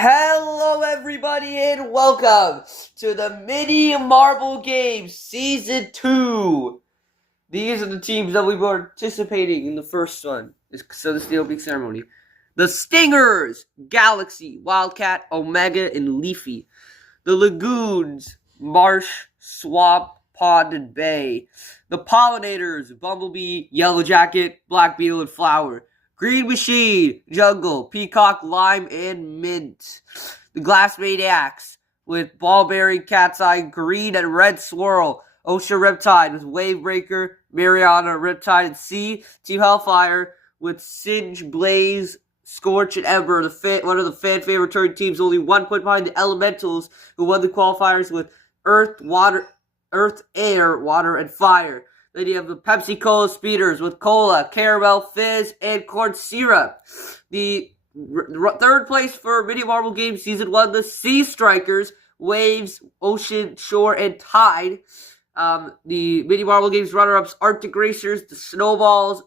Hello everybody and welcome to the Mini Marble Games Season 2. These are the teams that we were participating in the first one. So this is the opening ceremony. The Stingers, Galaxy, Wildcat, Omega, and Leafy. The Lagoons, Marsh, Swamp, Pond, and Bay. The Pollinators, Bumblebee, Yellow Jacket, Black Beetle, and Flower. Green Machine, Jungle, Peacock, Lime, and Mint. The Glass Maniacs with Ballberry, Cat's Eye, Green, and Red Swirl. Ocean Riptide with Wavebreaker, Mariana, Riptide, and Sea. Team Hellfire with Singe, Blaze, Scorch, and Ember. One of the fan favorite returning teams, only 1 point behind the Elementals, who won the qualifiers with Earth, Air, Water, and Fire. Then you have the Pepsi Cola Speeders with Cola, Caramel, Fizz, and Corn Syrup. The third place for Mini Marble Games Season 1, the Sea Strikers, Waves, Ocean, Shore, and Tide. The Mini Marble Games runner-ups, Arctic Racers, the Snowballs,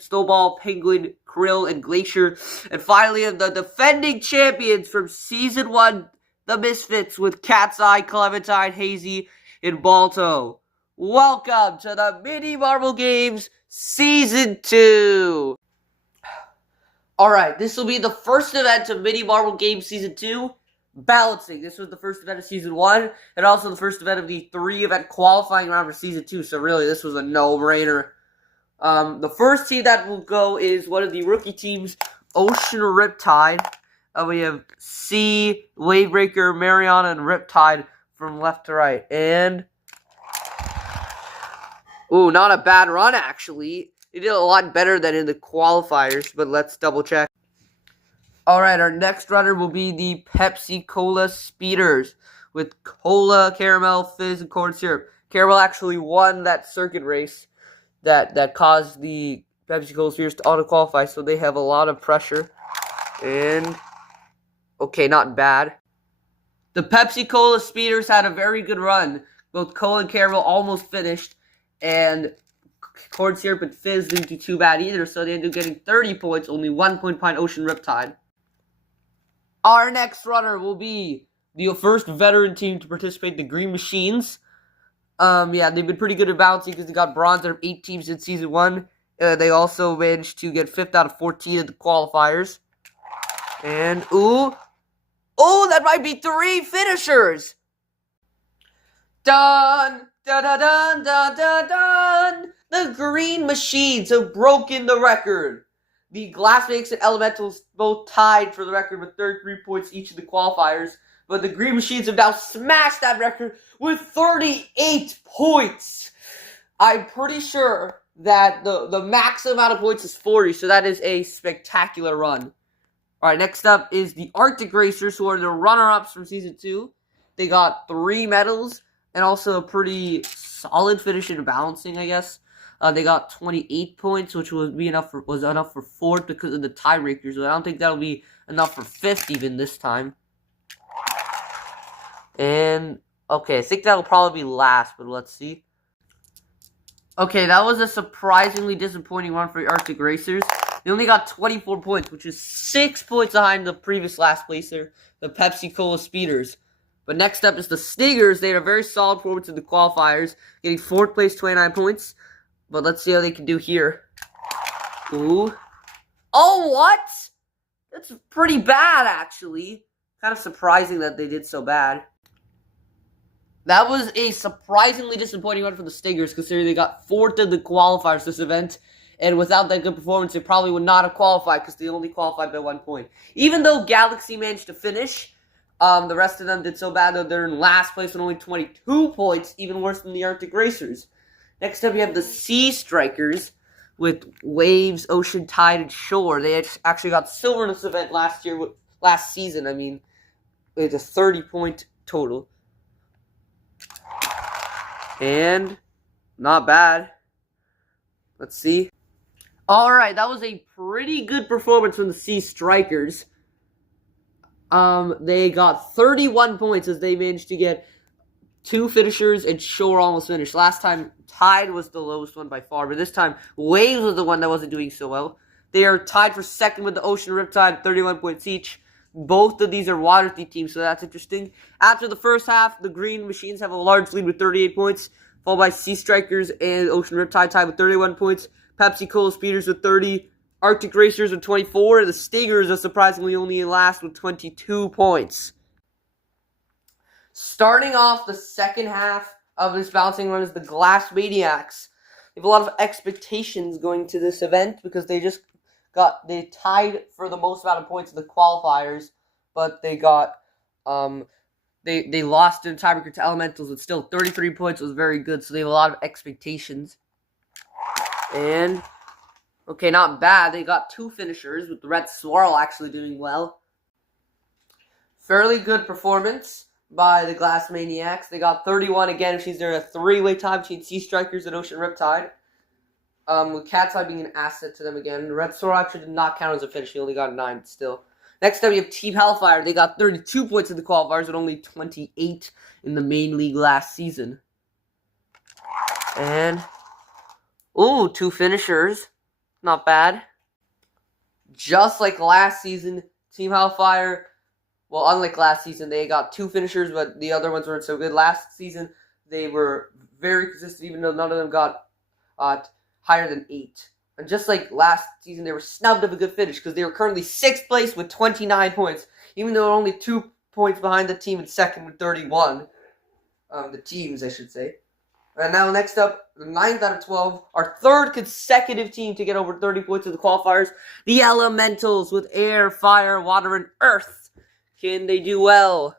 Snowball, Penguin, Krill, and Glacier. And finally, the defending champions from Season 1, the Misfits, with Cat's Eye, Clementine, Hazy, and Balto. Welcome to the Mini Marble Games Season 2. Alright, this will be the first event of Mini Marble Games Season 2, Balancing. This was the first event of Season 1, and also the first event of the 3-event qualifying round for Season 2, so really this was a no-brainer. The first team that will go is one of the rookie teams, Ocean Riptide. We have Sea, Wavebreaker, Mariana, and Riptide from left to right, and ooh, not a bad run, actually. They did a lot better than in the qualifiers, but let's double check. Alright, our next runner will be the Pepsi Cola Speeders with Cola, Caramel, Fizz, and Corn Syrup. Caramel actually won that circuit race that caused the Pepsi Cola Speeders to auto-qualify, so they have a lot of pressure. And, okay, not bad. The Pepsi Cola Speeders had a very good run. Both Cola and Caramel almost finished. And Corn Syrup and Fizz didn't do too bad either, so they ended up getting 30 points, only 1 point behind Ocean Riptide. Our next runner will be the first veteran team to participate, the Green Machines. Yeah, they've been pretty good at balancing because they got bronze out of 8 teams in Season 1. They also managed to get 5th out of 14 in the qualifiers. And, ooh, that might be 3 finishers! Done! Dun! The Green Machines have broken the record. The Glassmakes and Elementals both tied for the record with 33 points each in the qualifiers, but the Green Machines have now smashed that record with 38 points. I'm pretty sure that the max amount of points is 40, so that is a spectacular run. Alright, next up is the Arctic Racers, who are the runner-ups from Season 2. They got 3 medals. And also a pretty solid finish in balancing, I guess. They got 28 points, which was enough for 4th because of the tiebreakers. But I don't think that'll be enough for 5th even this time. And okay, I think that'll probably be last, but let's see. Okay, that was a surprisingly disappointing one for the Arctic Racers. They only got 24 points, which is 6 points behind the previous last placer, the Pepsi Cola Speeders. But next up is the Stingers. They had a very solid performance in the qualifiers, getting 4th place, 29 points. But let's see how they can do here. Ooh. Oh, what? That's pretty bad, actually. Kind of surprising that they did so bad. That was a surprisingly disappointing one for the Stingers, considering they got 4th in the qualifiers this event. And without that good performance, they probably would not have qualified, because they only qualified by 1 point. Even though Galaxy managed to finish, the rest of them did so bad that they're in last place with only 22 points, even worse than the Arctic Racers. Next up, we have the Sea Strikers with Waves, Ocean, Tide, and Shore. They actually got silver in this event last season. I mean, it's a 30-point total. And not bad. Let's see. Alright, that was a pretty good performance from the Sea Strikers. They got 31 points as they managed to get 2 finishers and Shore almost finished. Last time, Tide was the lowest one by far, but this time, Waves was the one that wasn't doing so well. They are tied for 2nd with the Ocean Riptide, 31 points each. Both of these are water themed teams, so that's interesting. After the first half, the Green Machines have a large lead with 38 points, followed by Sea Strikers and Ocean Riptide tied with 31 points. Pepsi Cola Speeders with 30, Arctic Racers with 24, and the Stingers are surprisingly only in last with 22 points. Starting off the second half of this bouncing run is the Glass Maniacs. They have a lot of expectations going to this event because they tied for the most amount of points in the qualifiers, but they lost in tiebreaker to Elementals, but still 33 points was very good, so they have a lot of expectations. And, okay, not bad. They got 2 finishers, with the Red Swirl actually doing well. Fairly good performance by the Glass Maniacs. They got 31 again, which means they're a 3-way tie between Sea Strikers and Ocean Riptide. With Cat's Eye being an asset to them again. Red Swirl actually did not count as a finish. He only got 9 still. Next up, we have Team Hellfire. They got 32 points in the qualifiers, and only 28 in the main league last season. And, 2 finishers. Not bad. Just like last season, Team Hellfire, well, unlike last season, they got 2 finishers, but the other ones weren't so good. Last season, they were very consistent, even though none of them got higher than 8. And just like last season, they were snubbed of a good finish because they were currently 6th place with 29 points, even though they're only 2 points behind the team in second with 31. The teams, I should say. And now next up, the 9th out of 12, our 3rd consecutive team to get over 30 points in the qualifiers, the Elementals with Air, Fire, Water, and Earth. Can they do well?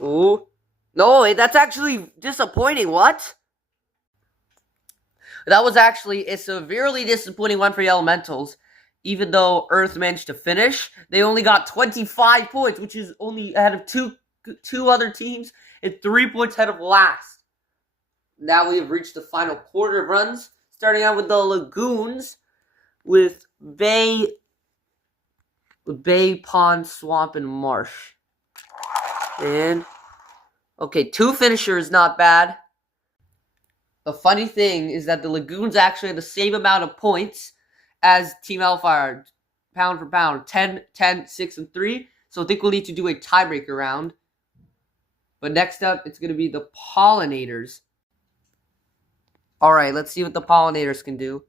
Ooh. No, wait, that's actually disappointing. What? That was actually a severely disappointing one for the Elementals. Even though Earth managed to finish, they only got 25 points, which is only ahead of two other teams and 3 points ahead of last. Now we have reached the final quarter of runs, starting out with the Lagoons with Bay, Pond, Swamp, and Marsh. And, okay, 2 finishers, not bad. The funny thing is that the Lagoons actually had the same amount of points as Team Hellfire, pound for pound, 10, 10, 6, and 3. So I think we'll need to do a tiebreaker round. But next up, it's going to be the Pollinators. Alright, let's see what the Pollinators can do.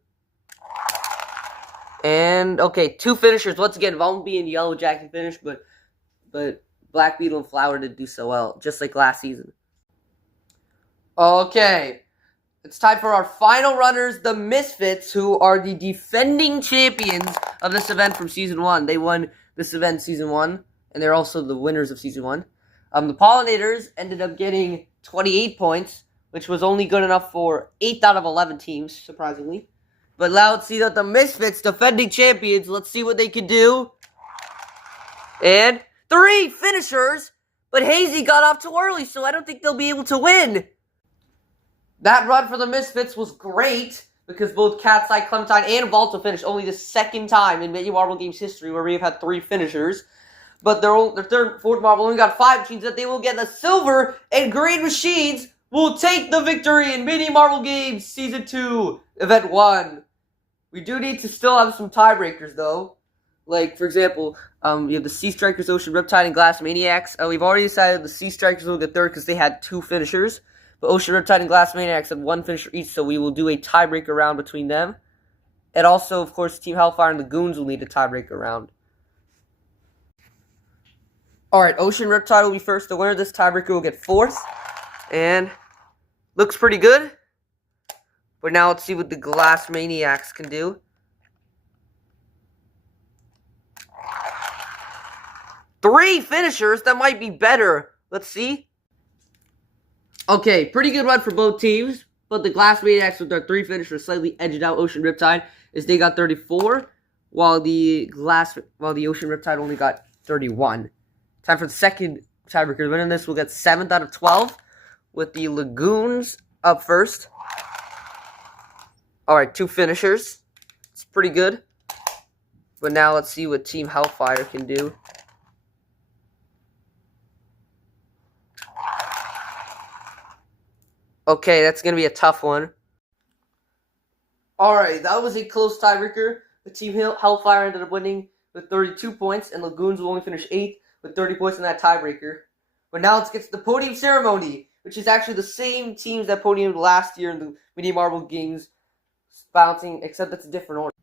And, okay, 2 finishers. Once again, Bumblebee and Yellow Jacket finished, but Black Beetle and Flower didn't do so well, just like last season. Okay. It's time for our final runners, the Misfits, who are the defending champions of this event from Season 1. They won this event Season 1, and they're also the winners of Season 1. The Pollinators ended up getting 28 points, which was only good enough for 8 out of 11 teams, surprisingly. But now let's see that the Misfits, defending champions, let's see what they can do. And 3 finishers, but Hazy got off too early, so I don't think they'll be able to win. That run for the Misfits was great, because both Cat's Eye, Clementine, and Volta finished only the 2nd time in Mini Marble Games history where we have had 3 finishers. But their 3rd, 4th Marble only got 5, which means that they will get the Silver and Green Machines will take the victory in Mini Marble Games Season 2, Event 1. We do need to still have some tiebreakers, though. Like, for example, you have the Sea Strikers, Ocean Riptide, and Glass Maniacs. We've already decided the Sea Strikers will get 3rd because they had 2 finishers. But Ocean Riptide and Glass Maniacs had 1 finisher each, so we will do a tiebreaker round between them. And also, of course, Team Hellfire and Lagoons will need a tiebreaker round. Alright, Ocean Riptide will be first. The winner of this tiebreaker will get 4th. And looks pretty good. But now let's see what the Glass Maniacs can do. 3 finishers? That might be better. Let's see. Okay, pretty good run for both teams. But the Glass Maniacs with their 3 finishers slightly edged out Ocean Riptide as they got 34, while the Ocean Riptide only got 31. Time for the second tiebreaker. The winner of this will get 7th out of 12, with the Lagoons up first. Alright, 2 finishers. It's pretty good. But now let's see what Team Hellfire can do. Okay, that's going to be a tough one. Alright, that was a close tiebreaker. The Team Hellfire ended up winning with 32 points, and Lagoons will only finish 8th with 30 points in that tiebreaker. But now let's get to the podium ceremony, which is actually the same teams that podiumed last year in the Mini Marble Games bouncing, except it's a different order.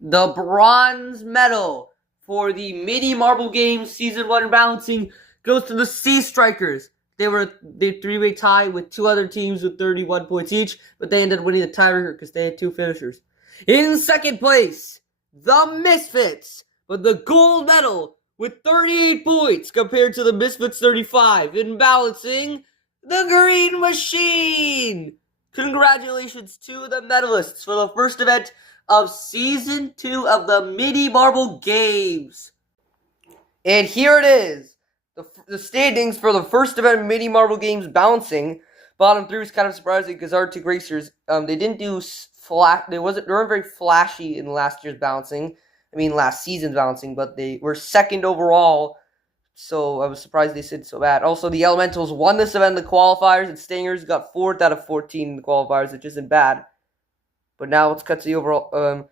The bronze medal for the Mini Marble Games Season 1 balancing goes to the Sea Strikers. They were the three-way tie with two other teams with 31 points each, but they ended up winning the tiebreaker because they had two finishers. In second place, the Misfits with the gold medal with 38 points compared to the Misfits 35. In balancing, the Green Machine. Congratulations to the medalists for the first event of Season 2 of the Mini Marble Games. And here it is. The standings for the first event of Mini Marble Games bouncing. Bottom 3 was kind of surprising because Arctic Racers, they didn't do they weren't very flashy in last year's bouncing. I mean last season's bouncing, but they were second overall. So I was surprised they did so bad. Also, the Elementals won this event in the qualifiers, and Stingers got 4th out of 14 in the qualifiers, which isn't bad. But now let's cut to the overall.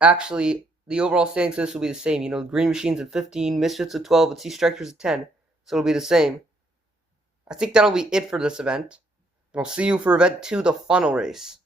Actually, the overall standings list will be the same. You know, Green Machines at 15, Misfits at 12, and Sea Strikers at 10. So it'll be the same. I think that'll be it for this event. And I'll see you for event 2, the funnel race.